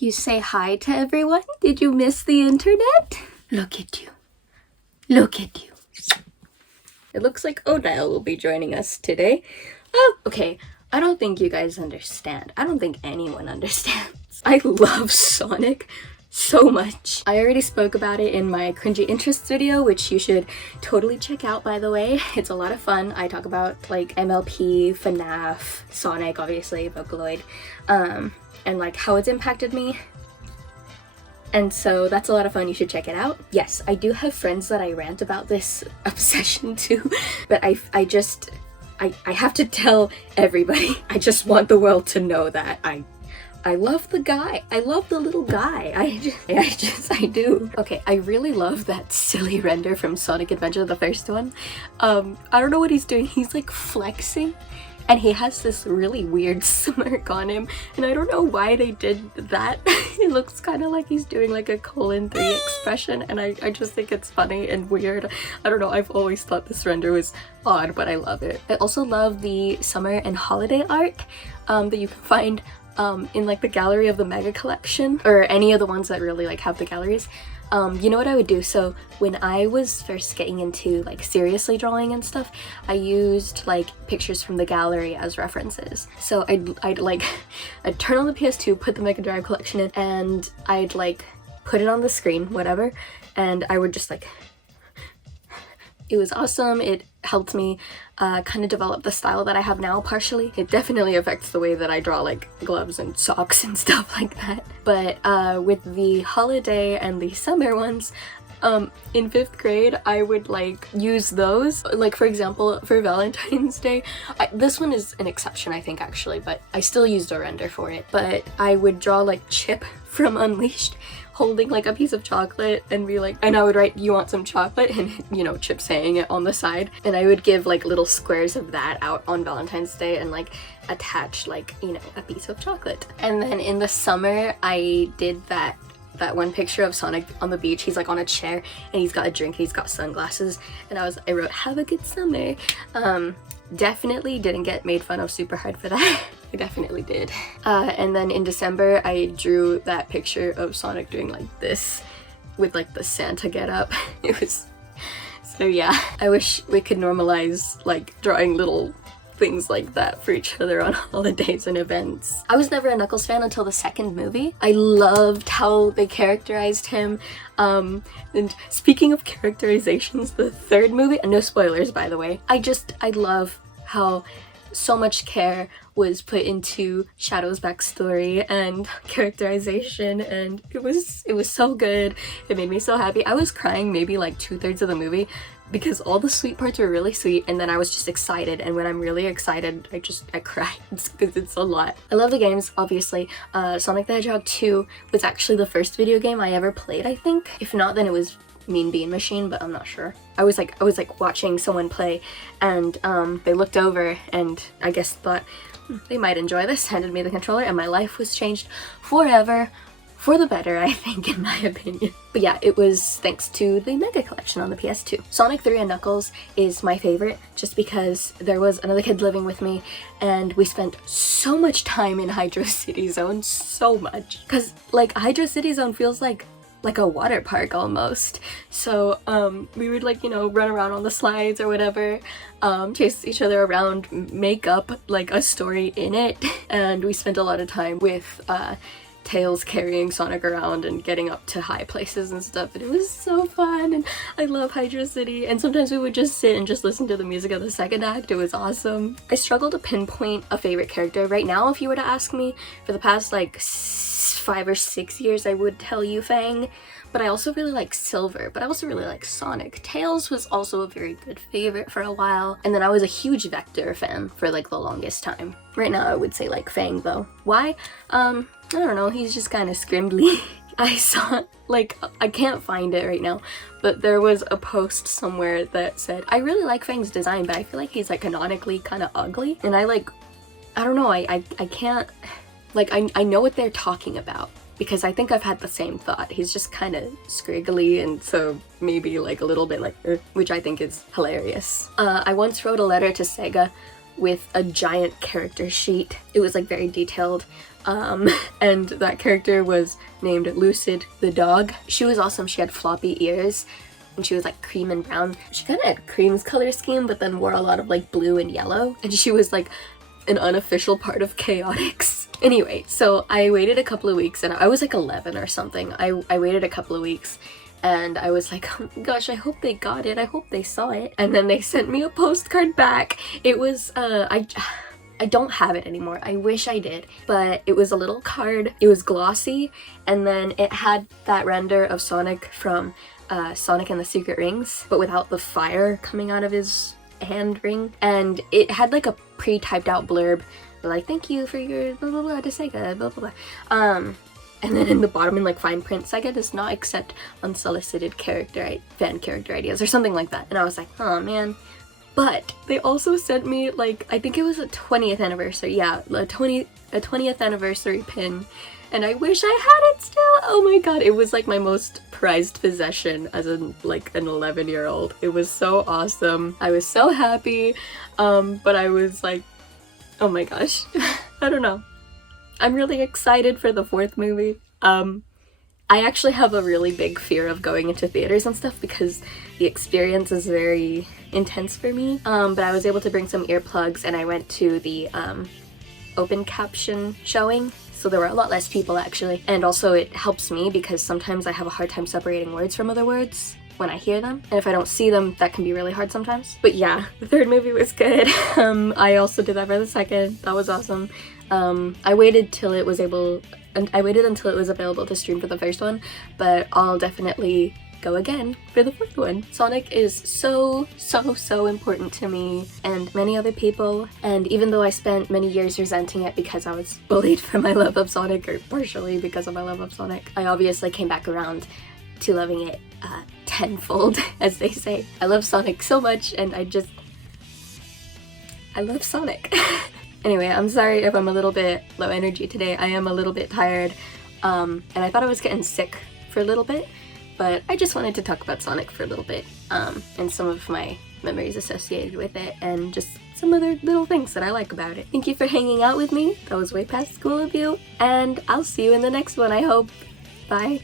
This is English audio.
You say hi to everyone? Did you miss the internet? Look at you. Look at you. It looks like Odile will be joining us today. Oh, okay. I don't think you guys understand. I don't think anyone understands. I love Sonic so much. I already spoke about it in my cringy interests video, which you should totally check out, by the way. It's a lot of fun. I talk about like MLP, FNAF, Sonic, obviously, Vocaloid, and like how it's impacted me. And so that's a lot of fun. You should check it out. Yes, I do have friends that I rant about this obsession to, but I have to tell everybody. I just want the world to know that I love the guy. I love the little guy. I do. Okay, I really love that silly render from Sonic Adventure, the first one. I don't know what he's doing. He's like flexing and he has this really weird smirk on him, and I don't know why they did that. It looks kind of like he's doing like a :3 expression, and I just think it's funny and weird. I don't know, I've always thought this render was odd, but I love it. I also love the summer and holiday art that you can find in like the gallery of the Mega Collection, or any of the ones that really like have the galleries. You know what I would do? So when I was first getting into like seriously drawing and stuff, I used like pictures from the gallery as references. So I'd turn on the PS2, put the Mega Drive collection in, and I'd like put it on the screen, whatever, and I would just like, it was awesome. It helped me kind of develop the style that I have now partially. It definitely affects the way that I draw like gloves and socks and stuff like that. But with the holiday and the summer ones, in 5th grade, I would like use those. Like for example, for Valentine's Day, this one is an exception I think actually, but I still used a render for it. But I would draw like Chip from Unleashed holding like a piece of chocolate and be like, and I would write, "You want some chocolate?" and you know, Chip saying it on the side, and I would give like little squares of that out on Valentine's Day and like attach like, you know, a piece of chocolate. And then in the summer I did that one picture of Sonic on the beach. He's like on a chair and he's got a drink and he's got sunglasses, and I wrote, "Have a good summer." Definitely didn't get made fun of super hard for that. I definitely did. And then in December I drew that picture of Sonic doing like this with like the Santa getup. It was so, yeah. I wish we could normalize like drawing little things like that for each other on holidays and events. I was never a Knuckles fan until the second movie. I loved how they characterized him. And speaking of characterizations, the third movie, and no spoilers by the way, I love how so much care was put into Shadow's backstory and characterization, and it was so good. It made me so happy. I was crying maybe like 2/3 of the movie because all the sweet parts were really sweet, and then I was just excited, and when I'm really excited I cry because it's a lot. I love the games, obviously. Sonic the Hedgehog 2 was actually the first video game I ever played, I think. If not, then it was Mean Bean Machine, but I'm not sure. I was like watching someone play, and they looked over and I guess thought they might enjoy this, handed me the controller, and my life was changed forever. For the better, I think, in my opinion. But yeah, it was thanks to the Mega Collection on the PS2. Sonic 3 and Knuckles is my favorite just because there was another kid living with me and we spent so much time in Hydro City Zone, so much. Cause like Hydro City Zone feels like a water park almost. So we would like, you know, run around on the slides or whatever, chase each other around, make up like a story in it, and we spent a lot of time with Tails carrying Sonic around and getting up to high places and stuff, and it was so fun, and I love Hydro City. And sometimes we would just sit and just listen to the music of the second act. It was awesome. I struggle to pinpoint a favorite character right now. If you were to ask me, for the past like 5 or 6 years, I would tell you Fang, but I also really like Silver, but I also really like Sonic. Tails was also a very good favorite for a while, and then I was a huge Vector fan for like the longest time. Right now I would say like Fang though. Why? I don't know, he's just kind of scrimbly. I saw, like, I can't find it right now, but there was a post somewhere that said, "I really like Fang's design, but I feel like he's like canonically kind of ugly." And I don't know, I can't, like, I know what they're talking about, because I think I've had the same thought. He's just kind of scriggly, and so maybe like a little bit like, which I think is hilarious. I once wrote a letter to Sega with a giant character sheet. It was like very detailed. And that character was named Lucid the dog. She was awesome. She had floppy ears and she was like cream and brown. She kind of had cream's color scheme, but then wore a lot of like blue and yellow. And she was like an unofficial part of Chaotix. Anyway, so I waited a couple of weeks and I was like 11 or something. I waited a couple of weeks and I was like, oh my gosh, I hope they got it. I hope they saw it. And then they sent me a postcard back. It was, I don't have it anymore. I wish I did, but it was a little card. It was glossy, and then it had that render of Sonic from Sonic and the Secret Rings, but without the fire coming out of his hand ring. And it had like a pre-typed out blurb, like, thank you for your blah blah blah to Sega, blah blah blah. And then in the bottom in like fine print, Sega does not accept unsolicited fan character ideas or something like that. And I was like, oh man. But they also sent me, like, I think it was a 20th anniversary, yeah, a 20th anniversary pin, and I wish I had it still. Oh my god, it was like my most prized possession as an 11-year-old. It was so awesome. I was so happy, but I was like, oh my gosh, I don't know. I'm really excited for the 4th movie. I actually have a really big fear of going into theaters and stuff because the experience is very intense for me. But I was able to bring some earplugs and I went to the open caption showing, so there were a lot less people actually. And also it helps me because sometimes I have a hard time separating words from other words when I hear them, and if I don't see them, that can be really hard sometimes. But yeah, the 3rd movie was good. I also did that for the 2nd. That was awesome. I waited until it was available to stream for the 1st one, but I'll definitely go again for the 4th one. Sonic is so important to me and many other people, and even though I spent many years resenting it because I was bullied for my love of Sonic, or partially because of my love of Sonic, I obviously came back around to loving it tenfold, as they say. I love Sonic so much, and I love Sonic. Anyway, I'm sorry if I'm a little bit low energy today. I am a little bit tired, and I thought I was getting sick for a little bit, but I just wanted to talk about Sonic for a little bit, and some of my memories associated with it, and just some other little things that I like about it. Thank you for hanging out with me. That was way past school of you, and I'll see you in the next one, I hope. Bye.